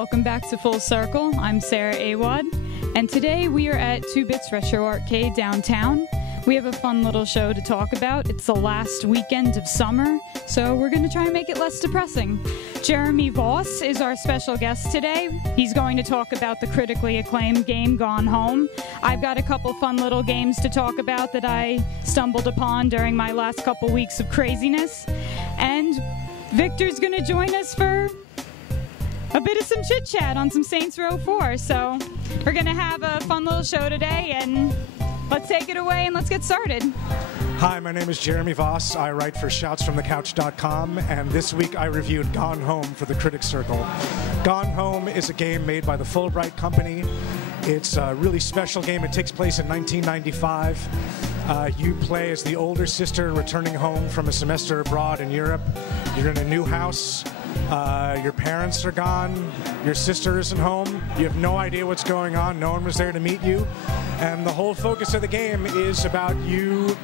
welcome back to Full Circle. I'm Sara Awad, and today we are at 2-Bits Retro Arcade downtown. We have a fun little show to talk about. It's the last weekend of summer, so we're going to try and make it less depressing. Jeremy Voss is our special guest today. He's going to talk about the critically acclaimed game Gone Home. I've got a couple fun little games to talk about that I stumbled upon during my last couple weeks of craziness. And Victor's going to join us for a bit of some chit-chat on some Saints Row 4. So we're going to have a fun little show today, and let's take it away and let's get started. Hi, my name is Jeremy Voss. I write for shoutsfromthecouch.com, and this week I reviewed Gone Home for the Critics Circle. Gone Home is a game made by the Fulbright Company. It's a really special game. It takes place in 1995. You play as the older sister returning home from a semester abroad in Europe. You're in a new house. Your parents are gone. Your sister isn't home. You have no idea what's going on. No one was there to meet you. And the whole focus of the game is about you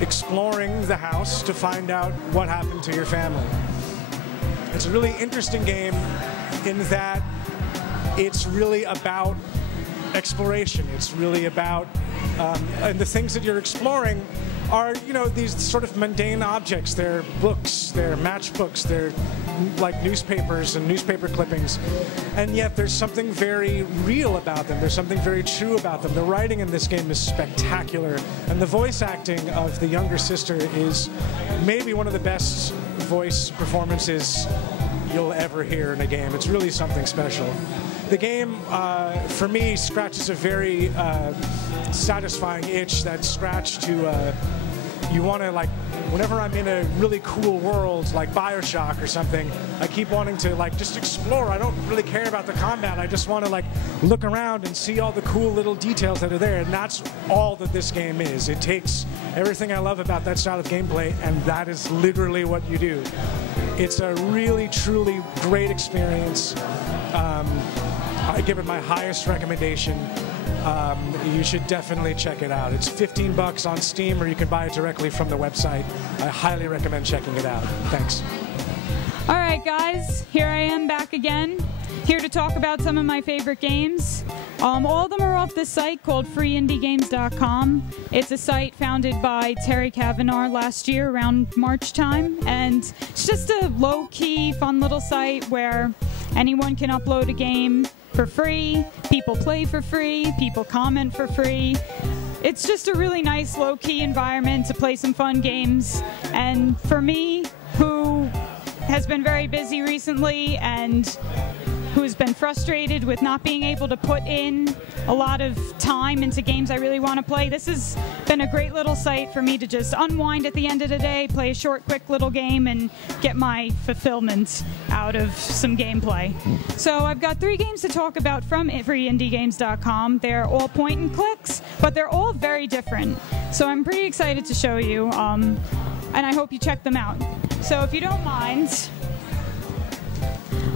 exploring the house to find out what happened to your family. It's a really interesting game in that it's really about exploration. It's really about, and the things that you're exploring are, you know, these sort of mundane objects. They're books, they're matchbooks, they're like newspapers and newspaper clippings, and yet there's something very real about them. There's something very true about them. The writing in this game is spectacular, and the voice acting of the younger sister is maybe one of the best voice performances you'll ever hear in a game. It's really something special. The game, for me, scratches a very satisfying itch, that scratch to, you want to, like, whenever I'm in a really cool world, like BioShock or something, I keep wanting to, like, just explore. I don't really care about the combat. I just want to, like, look around and see all the cool little details that are there, and that's all that this game is. It takes everything I love about that style of gameplay, and that is literally what you do. It's a really, truly great experience. I give it my highest recommendation. You should definitely check it out. It's $15 on Steam, or you can buy it directly from the website. I highly recommend checking it out. Thanks. All right, guys, here I am back again, here to talk about some of my favorite games. All of them are off this site called freeindiegames.com. It's a site founded by Terry Kavanagh last year around March time, and it's just a low-key, fun little site where anyone can upload a game for free, people play for free, people comment for free. It's just a really nice low-key environment to play some fun games. And for me, who has been very busy recently and who's been frustrated with not being able to put in a lot of time into games I really want to play, this has been a great little site for me to just unwind at the end of the day, play a short, quick little game, and get my fulfillment out of some gameplay. So I've got 3 games to talk about from freeindiegames.com. They're all point and clicks, but they're all very different. So I'm pretty excited to show you, and I hope you check them out. So if you don't mind,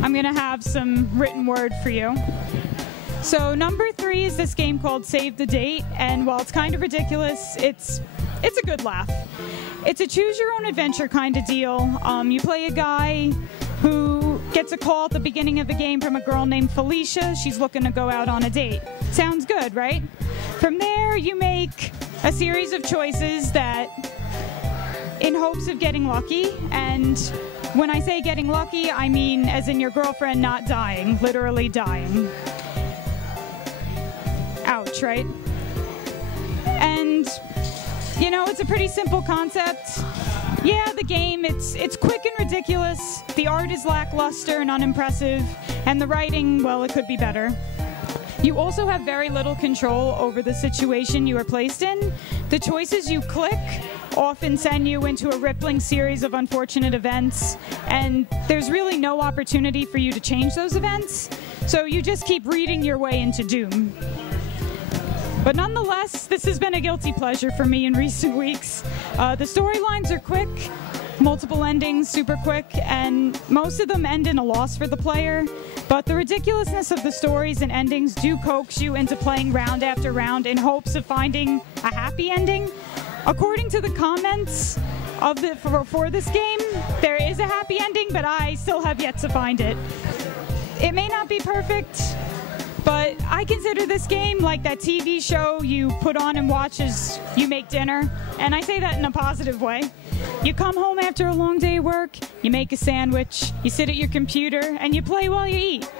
I'm going to have some written word for you. So number 3 is this game called Save the Date, and while it's kind of ridiculous, it's a good laugh. It's a choose-your-own-adventure kind of deal. You play a guy who gets a call at the beginning of the game from a girl named Felicia. She's looking to go out on a date. Sounds good, right? From there, you make a series of choices that, in hopes of getting lucky, and when I say getting lucky, I mean as in your girlfriend not dying, literally dying. Ouch, right? And, you know, it's a pretty simple concept. Yeah, the game, it's quick and ridiculous. The art is lackluster and unimpressive, and the writing, well, it could be better. You also have very little control over the situation you are placed in. The choices you click often send you into a rippling series of unfortunate events, and there's really no opportunity for you to change those events, so you just keep reading your way into doom. But nonetheless, this has been a guilty pleasure for me in recent weeks. The storylines are quick, multiple endings, super quick, and most of them end in a loss for the player. But the ridiculousness of the stories and endings do coax you into playing round after round in hopes of finding a happy ending. According to the comments for this game, there is a happy ending, but I still have yet to find it. it may not be perfect, but I consider this game like that TV show you put on and watch as you make dinner, and I say that in a positive way. You come home after a long day of work, you make a sandwich, you sit at your computer, and you play while you eat.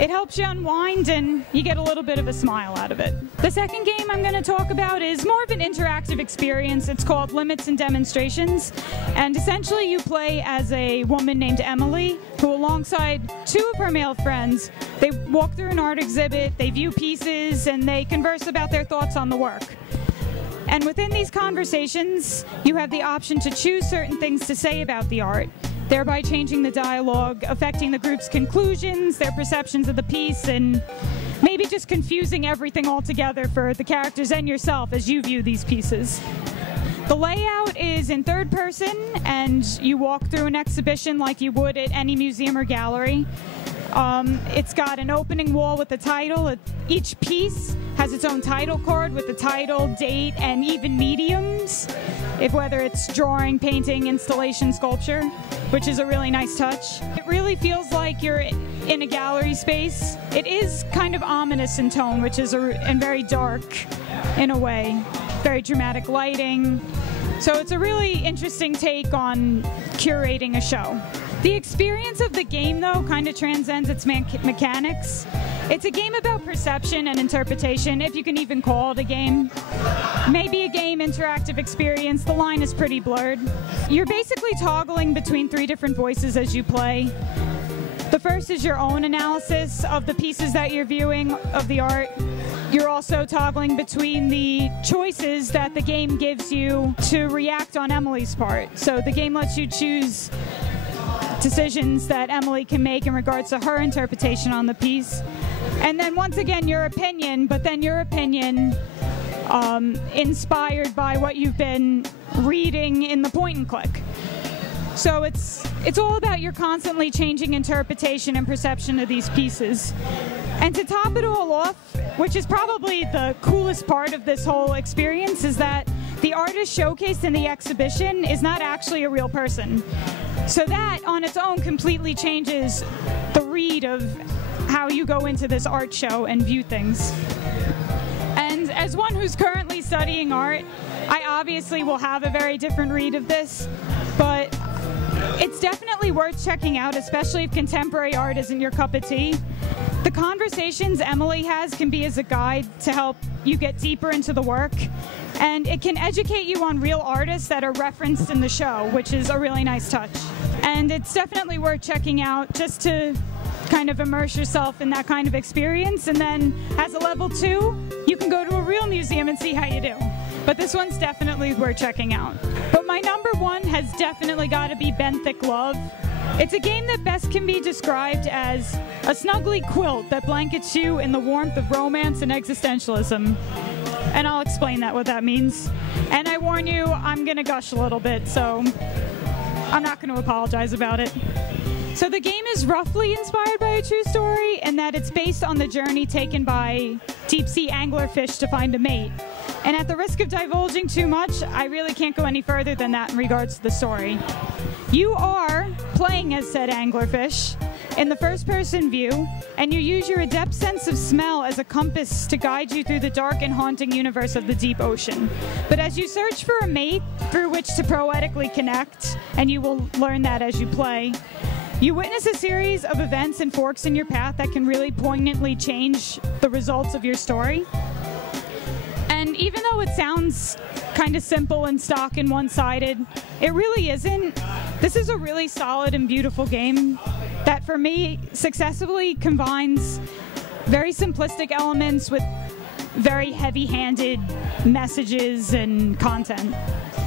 It helps you unwind and you get a little bit of a smile out of it. The second game I'm going to talk about is more of an interactive experience. It's called Limits and Demonstrations, and essentially you play as a woman named Emily, who alongside two of her male friends, they walk through an art exhibit, they view pieces, and they converse about their thoughts on the work. And within these conversations, you have the option to choose certain things to say about the art, thereby changing the dialogue, affecting the group's conclusions, their perceptions of the piece, and maybe just confusing everything altogether for the characters and yourself as you view these pieces. The layout is in third person, and you walk through an exhibition like you would at any museum or gallery. It's got an opening wall with the title. Each piece has its own title card with the title, date, and even mediums, whether it's drawing, painting, installation, sculpture, which is a really nice touch. It really feels like you're in a gallery space. It is kind of ominous in tone, which is and very dark in a way. Very dramatic lighting. So it's a really interesting take on curating a show. The experience of the game, though, kind of transcends its mechanics. It's a game about perception and interpretation, if you can even call it a game. Maybe a game interactive experience. The line is pretty blurred. You're basically toggling between three different voices as you play. The first is your own analysis of the pieces that you're viewing of the art. You're also toggling between the choices that the game gives you to react on Emily's part. So the game lets you choose decisions that Emily can make in regards to her interpretation on the piece. And then once again, your opinion, but then your opinion inspired by what you've been reading in the point and click. So it's all about your constantly changing interpretation and perception of these pieces. And to top it all off, which is probably the coolest part of this whole experience, is that the artist showcased in the exhibition is not actually a real person. So that on its own completely changes the read of how you go into this art show and view things. And as one who's currently studying art, I obviously will have a very different read of this, but it's definitely worth checking out, especially if contemporary art isn't your cup of tea. The conversations Emily has can be as a guide to help you get deeper into the work, and it can educate you on real artists that are referenced in the show, which is a really nice touch. And it's definitely worth checking out just to kind of immerse yourself in that kind of experience, and then as a level 2, you can go to a real museum and see how you do. But this one's definitely worth checking out. But my number 1 has definitely got to be Benthic Love. It's a game that best can be described as a snuggly quilt that blankets you in the warmth of romance and existentialism. And I'll explain what that means. And I warn you, I'm going to gush a little bit, so I'm not going to apologize about it. So the game is roughly inspired by a true story in that it's based on the journey taken by deep-sea anglerfish to find a mate. And at the risk of divulging too much, I really can't go any further than that in regards to the story. You are playing as said anglerfish in the first-person view, and you use your adept sense of smell as a compass to guide you through the dark and haunting universe of the deep ocean. But as you search for a mate through which to poetically connect, and you will learn that as you play, you witness a series of events and forks in your path that can really poignantly change the results of your story. And even though it sounds kind of simple and stock and one-sided, it really isn't. This is a really solid and beautiful game that, for me, successfully combines very simplistic elements with very heavy-handed messages and content.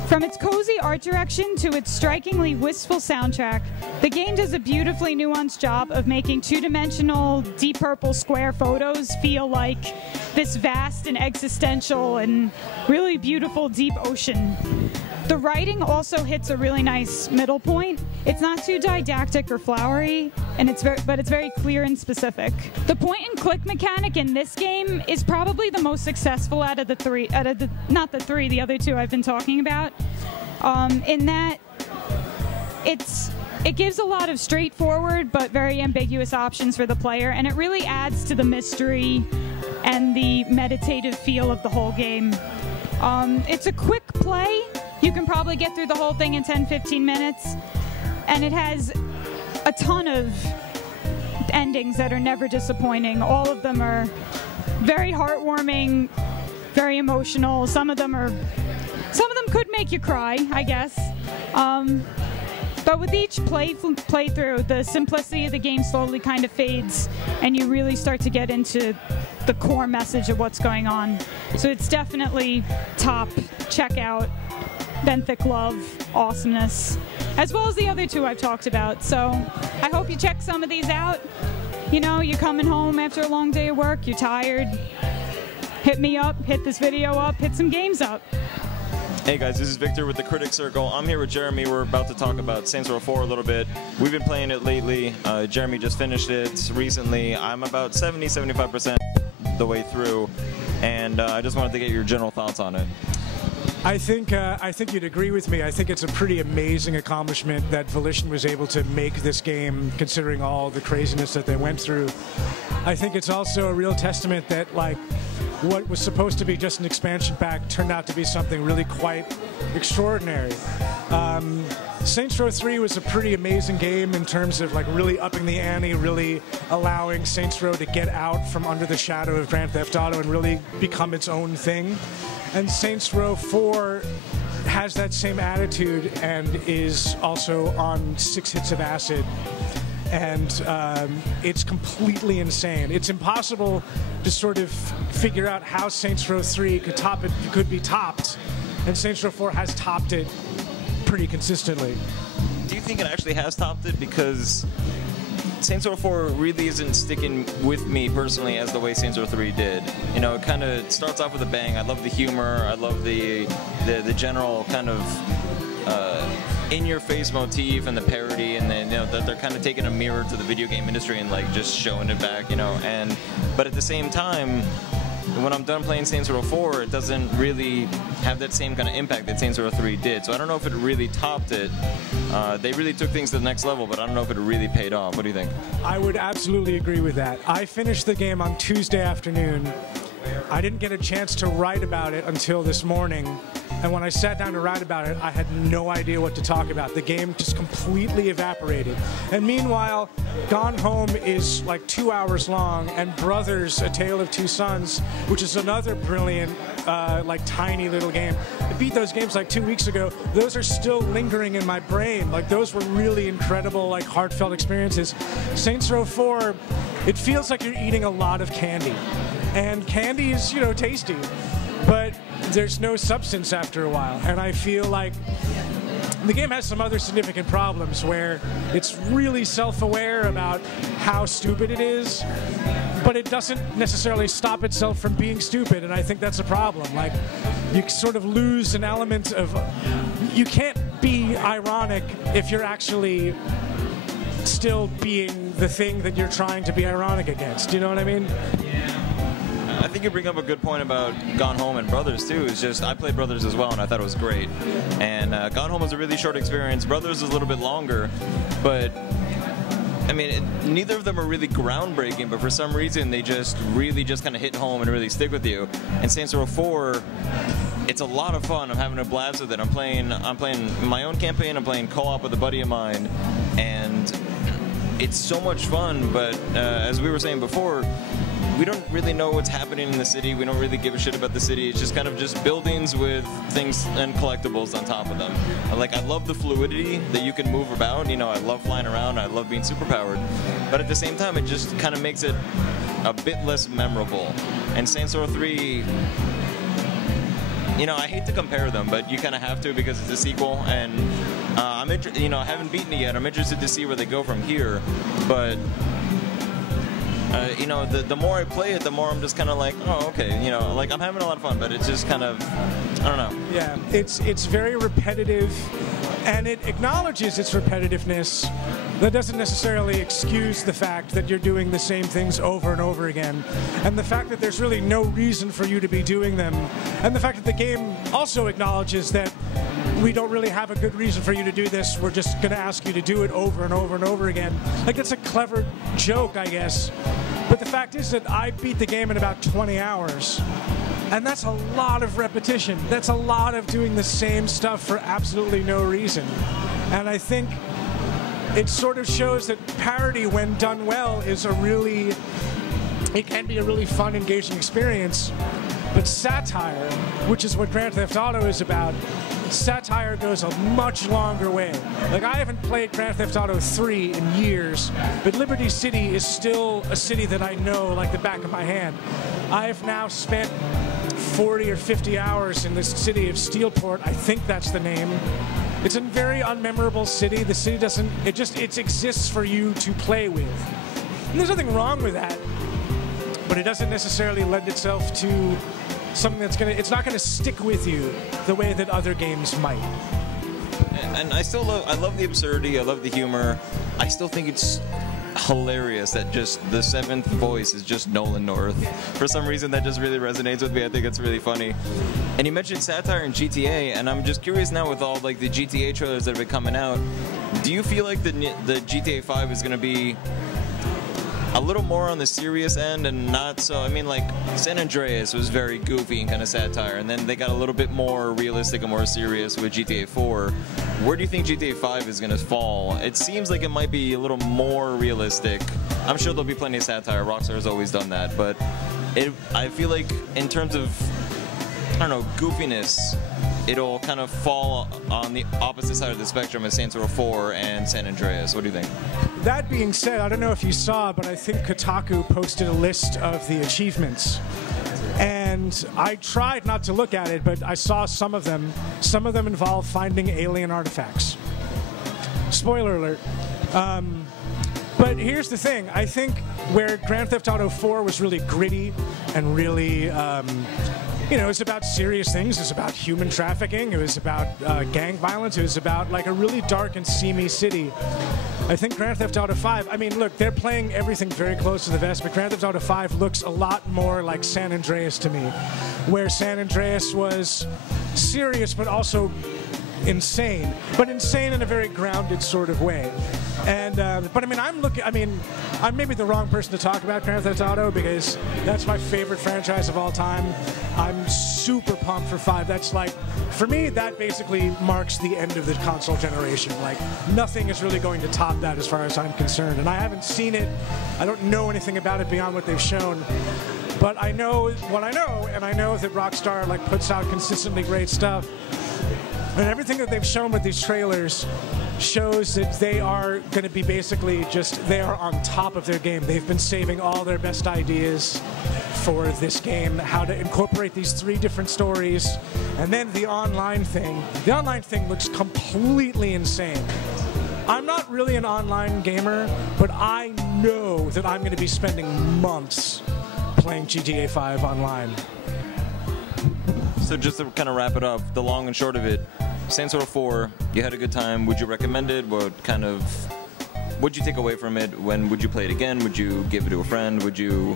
From its cozy art direction to its strikingly wistful soundtrack, the game does a beautifully nuanced job of making two-dimensional, deep purple square photos feel like this vast and existential and really beautiful deep ocean. The writing also hits a really nice middle point. It's not too didactic or flowery, and but it's very clear and specific. The point-and-click mechanic in this game is probably the most successful out of the three, the other two I've been talking about, in that it gives a lot of straightforward but very ambiguous options for the player, and it really adds to the mystery and the meditative feel of the whole game. It's a quick play. You can probably get through the whole thing in 10-15 minutes, and it has a ton of endings that are never disappointing. All of them are very heartwarming, very emotional. Some of them could make you cry, I guess. But with each playthrough, the simplicity of the game slowly kind of fades, and you really start to get into the core message of what's going on. So it's definitely top. Check out Benthic Love, awesomeness, as well as the other two I've talked about. So I hope you check some of these out. You know, you're coming home after a long day of work, you're tired. Hit me up, hit this video up, hit some games up. Hey guys, this is Victor with the Critic Circle. I'm here with Jeremy. We're about to talk about Saints Row 4 a little bit. We've been playing it lately. Jeremy just finished it recently. I'm about 70-75% the way through, and I just wanted to get your general thoughts on it. I think you'd agree with me. I think it's a pretty amazing accomplishment that Volition was able to make this game, considering all the craziness that they went through. I think it's also a real testament that, like, what was supposed to be just an expansion pack turned out to be something really quite extraordinary. Saints Row 3 was a pretty amazing game in terms of like really upping the ante, really allowing Saints Row to get out from under the shadow of Grand Theft Auto and really become its own thing. And Saints Row 4 has that same attitude and is also on 6 hits of acid. And it's completely insane. It's impossible to sort of figure out how Saints Row 3 could be topped, and Saints Row 4 has topped it pretty consistently. Do you think it actually has topped it? Because Saints Row 4 really isn't sticking with me personally as the way Saints Row 3 did. You know, it kind of starts off with a bang. I love the humor. I love the general kind of in-your-face motif and the parody, and then, you know, that they're kind of taking a mirror to the video game industry and like just showing it back, you know. But at the same time, when I'm done playing Saints Row 4, it doesn't really have that same kind of impact that Saints Row 3 did. So I don't know if it really topped it. They really took things to the next level, but I don't know if it really paid off. What do you think? I would absolutely agree with that. I finished the game on Tuesday afternoon. I didn't get a chance to write about it until this morning. And when I sat down to write about it, I had no idea what to talk about. The game just completely evaporated. And meanwhile, Gone Home is like 2 hours long, and Brothers, A Tale of Two Sons, which is another brilliant, like tiny little game. I beat those games like 2 weeks ago. Those are still lingering in my brain. Like those were really incredible, like heartfelt experiences. Saints Row 4, it feels like you're eating a lot of candy. And candy is, you know, tasty, but there's no substance after a while. And I feel like the game has some other significant problems where it's really self-aware about how stupid it is, but it doesn't necessarily stop itself from being stupid, and I think that's a problem. Like, you sort of lose an element of, you can't be ironic if you're actually still being the thing that you're trying to be ironic against. You know what I mean? I think you bring up a good point about Gone Home and Brothers too. It's just, I played Brothers as well and I thought it was great. And Gone Home was a really short experience. Brothers is a little bit longer, but I mean, neither of them are really groundbreaking, but for some reason they just really just kind of hit home and really stick with you. And Saints Row 4, it's a lot of fun. I'm having a blast with it. I'm playing my own campaign. I'm playing co-op with a buddy of mine, and it's so much fun. But as we were saying before, we don't really know what's happening in the city. We don't really give a shit about the city. It's just kind of just buildings with things and collectibles on top of them. Like, I love the fluidity that you can move about. You know, I love flying around. I love being superpowered. But at the same time, it just kind of makes it a bit less memorable. And Saints Row 3, you know, I hate to compare them, but you kind of have to because it's a sequel. And you know, I haven't beaten it yet. I'm interested to see where they go from here. But you know, the more I play it, the more I'm just kind of like, oh, okay, you know, like I'm having a lot of fun, but it's just kind of, I don't know. Yeah, it's very repetitive, and it acknowledges its repetitiveness. That doesn't necessarily excuse the fact that you're doing the same things over and over again, and the fact that there's really no reason for you to be doing them, and the fact that the game also acknowledges that we don't really have a good reason for you to do this. We're just going to ask you to do it over and over and over again. Like, it's a clever joke, I guess. But the fact is that I beat the game in about 20 hours. And that's a lot of repetition. That's a lot of doing the same stuff for absolutely no reason. And I think it sort of shows that parody, when done well, is it can be a really fun, engaging experience. But satire, which is what Grand Theft Auto is about, satire goes a much longer way. Like, I haven't played Grand Theft Auto 3 in years, but Liberty City is still a city that I know like the back of my hand. I have now spent 40 or 50 hours in this city of Steelport. I think that's the name. It's a very unmemorable city. The city doesn't, it exists for you to play with. And there's nothing wrong with that, but it doesn't necessarily lend itself to something that's it's not gonna stick with you the way that other games might. And I love the absurdity, I love the humor. I still think it's hilarious that just the seventh voice is just Nolan North. For some reason, that just really resonates with me. I think it's really funny. And you mentioned satire in GTA, and I'm just curious now with all like the GTA trailers that have been coming out, do you feel like the GTA 5 is gonna be a little more on the serious end and not so? I mean, like, San Andreas was very goofy and kind of satire, and then they got a little bit more realistic and more serious with GTA 4. Where do you think GTA 5 is going to fall? It seems like it might be a little more realistic. I'm sure there'll be plenty of satire. Rockstar has always done that, but I feel like in terms of, I don't know, goofiness, it'll kind of fall on the opposite side of the spectrum as Saints Row 4 and San Andreas. What do you think? That being said, I don't know if you saw, but I think Kotaku posted a list of the achievements. And I tried not to look at it, but I saw some of them. Some of them involve finding alien artifacts. Spoiler alert. But here's the thing. I think where Grand Theft Auto 4 was really gritty and really, it was about serious things. It was about human trafficking. It was about gang violence. It was about like a really dark and seamy city. I think Grand Theft Auto 5, I mean, look, they're playing everything very close to the vest, but Grand Theft Auto 5 looks a lot more like San Andreas to me, where San Andreas was serious but also insane, but insane in a very grounded sort of way. And but I mean, I'm maybe the wrong person to talk about Grand Theft Auto because that's my favorite franchise of all time. I'm super pumped for 5. That's like, for me, that basically marks the end of the console generation. Like, nothing is really going to top that as far as I'm concerned. And I haven't seen it. I don't know anything about it beyond what they've shown. But I know what I know, and I know that Rockstar like puts out consistently great stuff. And everything that they've shown with these trailers shows that they are going to be basically they are on top of their game. They've been saving all their best ideas for this game, how to incorporate these 3 different stories. And then the online thing. The online thing looks completely insane. I'm not really an online gamer, but I know that I'm going to be spending months playing GTA 5 online. So just to kind of wrap it up, the long and short of it, Saints Row 4, you had a good time. Would you recommend it? What'd you take away from it? When would you play it again? Would you give it to a friend? Would you?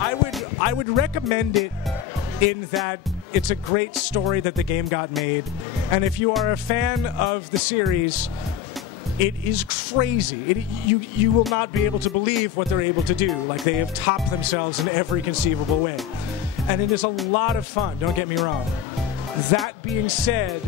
I would recommend it in that it's a great story that the game got made. And if you are a fan of the series, it is crazy. You will not be able to believe what they're able to do. Like, they have topped themselves in every conceivable way. And it is a lot of fun, don't get me wrong. That being said,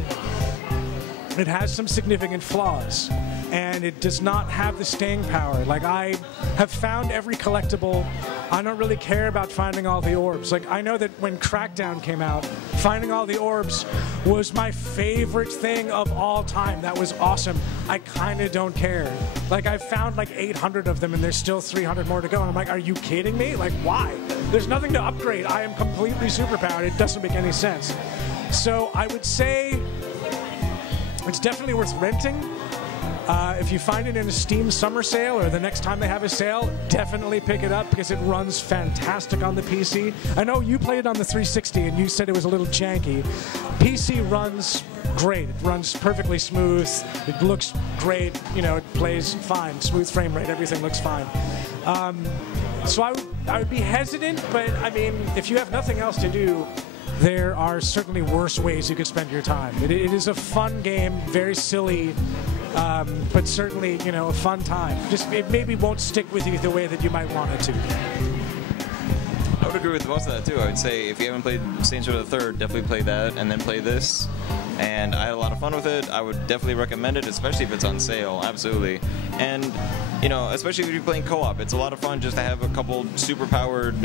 it has some significant flaws, and it does not have the staying power. Like, I have found every collectible. I don't really care about finding all the orbs. Like, I know that when Crackdown came out, finding all the orbs was my favorite thing of all time. That was awesome. I kind of don't care. Like, I've found like 800 of them, and there's still 300 more to go. And I'm like, are you kidding me? Like, why? There's nothing to upgrade. I am completely superpowered. It doesn't make any sense. So I would say it's definitely worth renting. If you find it in a Steam summer sale or the next time they have a sale, definitely pick it up because it runs fantastic on the PC. I know you played it on the 360 and you said it was a little janky. PC runs great. It runs perfectly smooth. It looks great. You know, it plays fine. Smooth frame rate. Everything looks fine. So I would be hesitant, but I mean, if you have nothing else to do, there are certainly worse ways you could spend your time. It is a fun game, very silly, but certainly, you know, a fun time. Just it maybe won't stick with you the way that you might want it to. I would agree with most of that too. I would say if you haven't played Saints Row the Third, definitely play that and then play this. And I had a lot of fun with it. I would definitely recommend it, especially if it's on sale. Absolutely. And, you know, especially if you're playing co-op, it's a lot of fun just to have a couple super-powered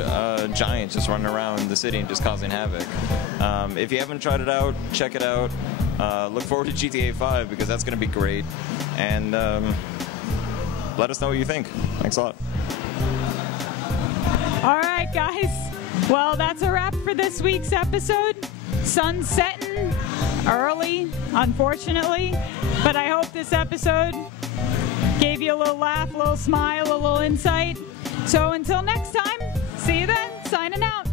giants just running around the city and just causing havoc. If you haven't tried it out, check it out. Look forward to GTA 5 because that's going to be great. And let us know what you think. Thanks a lot. All right, guys. Well, that's a wrap for this week's episode. Sun's setting early, unfortunately, but I hope this episode gave you a little laugh, a little smile, a little insight. So until next time, see you then. Signing out.